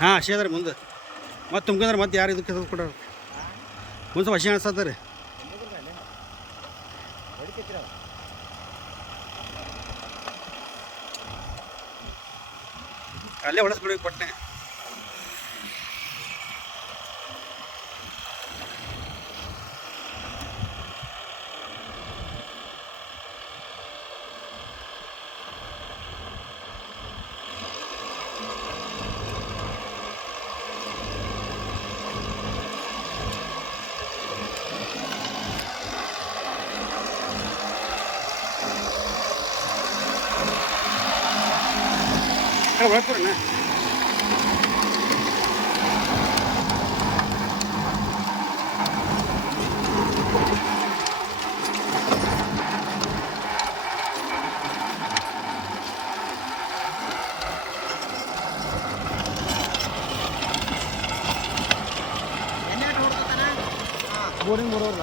ಹಾಂ ಹಸಿ ಅದ ರೀ ಮುಂದೆ ಮತ್ತು ತುಂಬಿದ್ರೆ ಮತ್ತೆ ಯಾರು ಇದಕ್ಕೆ ಕೊಡೋರು ಮುಂದೆ ಹಸಿ ಅನ್ಸತ್ತ ರೀ ಅಲ್ಲೇ ಹೊಡೆಸ್ಬಿಡಿ ಕೊಟ್ಟೆ ಒಳಕೊಡ್ರಿ ಬೋರಿಂಗ್ ಬರೋಲ್ಲ